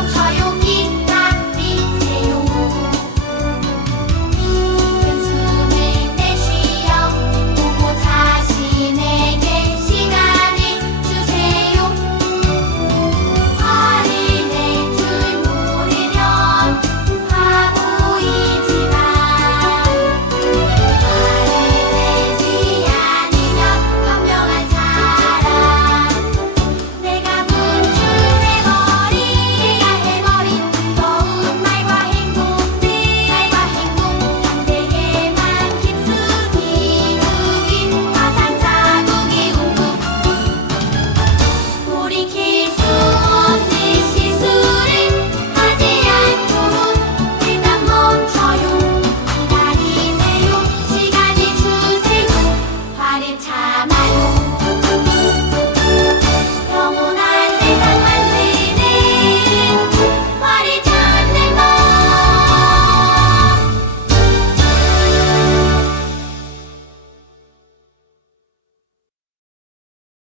I'm tired.